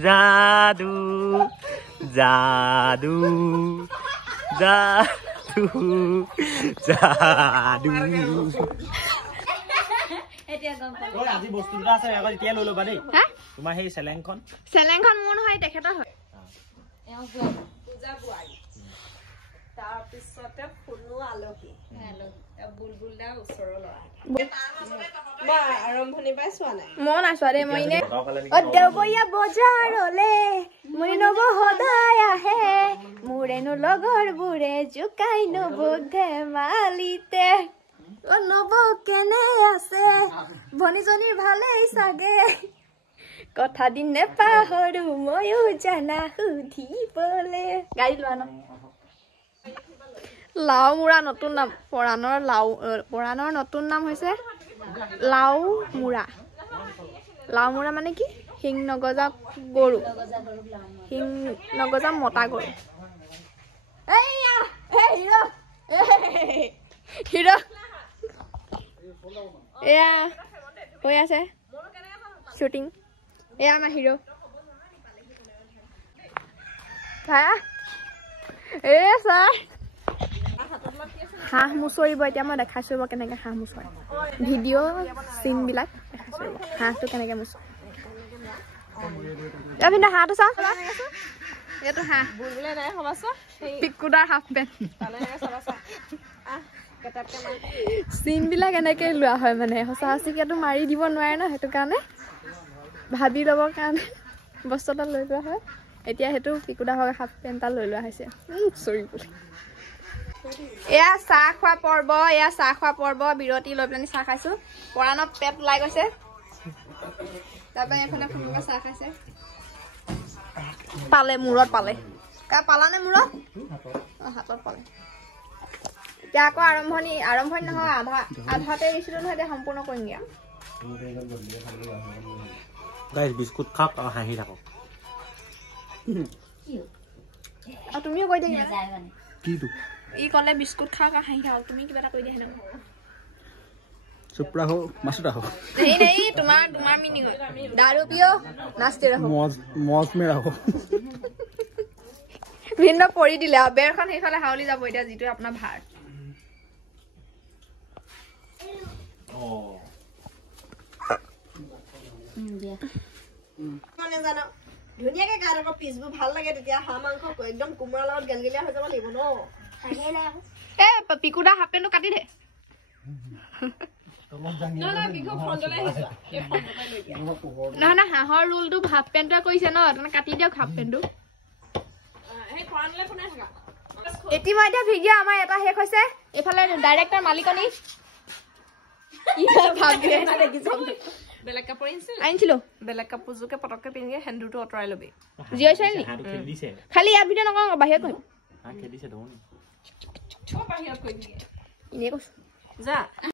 जादू जादू जादू जादू আজি বস্তুটা আছে আগত এতিয়া লৈ লবা দেই তোমাৰ সেই চেলেংখন মোৰ নহয় তেখেতৰ হয় পূজা বুৱাই তাৰ পিছতে ফুলু আলহী বুলবুল দা ওচৰৰ লৰা বা আৰম্ভণি পাই চোৱা নাই মন আছাৰে মইনে অ দেৱয়া বজাৰলে মই নব সদায় আহে মোৰেনো লগৰ বুৰে জুকাই নবধে মালিতে অ নব কেনে আছে ভনীজনী ভালেই চাগে কথা দিন নেপাহৰো ময়ো জানা সুধিবলে গাই লোৱা ন লাও মুৰা নতুন নাম পৰাণৰ নতুন নাম হৈছে লাও মুৰা মানে কি হিং নগজা গৰু হিং নগজা মতা গৰু এইয়া হে হিৰো এয়া হৈ আছে শ্বুটিং এয়া আমাৰ হিৰো এ ছাৰ হাঁহ মুচৰিব এতিয়া মই দেখাইছো ৰব কেনেকে হাঁহ মুচৰে ভিডিঅ' চিন বিলাক দেখাইছো ৰব হাঁহটো কেনেকে মুচৰে এবিনা হাঁহটো চা এটো হাঁহ বুলবুলে নাই হবাছ পিকুদাৰ হাফ পেন্ট চিন বিলাক এনেকে লোৱা হয় মানে সঁচা সঁচিকেতো মাৰি দিব নোৱাৰে ন সেইটো কাৰণে ভাবি ল'বৰ কাৰণে বস্তু এটা লৈ লোৱা হয় এতিয়া সেইটো পিকুদা হওক হাফ পেন্ট এটা লৈ লোৱা হৈছে চৰি বুলি এয়া চাহ খোৱা পৰ্ব বিৰতি লৈ পেলানি চাহ খাইছো পৰাণৰ পেট ওলাই গৈছে তাৰপৰা এফালে ফুলুকা চাহ খাইছে পালে মূৰত পালে পালানে মূৰত হাতত পালে এতিয়া আকৌ আৰম্ভণি নহয় আধাতে দিছিলো নহয় এতিয়া সম্পূৰ্ণ কৰিম দিয়া গাইজ বিস্কুট খাওক আৰু হাঁহি থাকক তুমিও কৈ দিয়া কিটো ই কলে বিস্কুট খাওক আৰু হাঁহি থাকক তুমি কিবা এটা কৈ দিয়া হেনো চুপৰা হো মাছুটা হো नहीं तुम्हार मीनिंग दारू पियो नाचते रहो मौज में रहो ভিন্ন পৰি দিলে বেৰখন হেইফালে হাউলি যাব এতিয়া জিটো আপোনাৰ ভাৰ মানে জানো ধুনিয়াকে গাৰক পিছবু ভাল লাগে তেতিয়া হাঁহ মাংস একদম কুমৰা লগত গেলগেলিয়া হৈ যাব লাগিব ন এ পিকুদা হাফেনটো কাটি দে না হাঁহৰ ৰোলটো হাফ পেণ্টটা কৰিছে ন তেনে কাটি দিয়ক হাফ পেণ্টটো ইতিমধ্যে ভিডিঅ' আমাৰ এটা শেষ হৈছে এইফালে ডাইৰেক্টৰ মালিকনী বেলেগ কাপোৰ আনিছিলো বেলেগ কাপোৰযোৰকে পটককে পিন্ধি হেন্দুটো আঁতৰাই লবি জীয়াইছে নি খালি ইয়াত ভিডিঅ' নকওঁ বাহিৰত কৰিম এনে কৈছো যা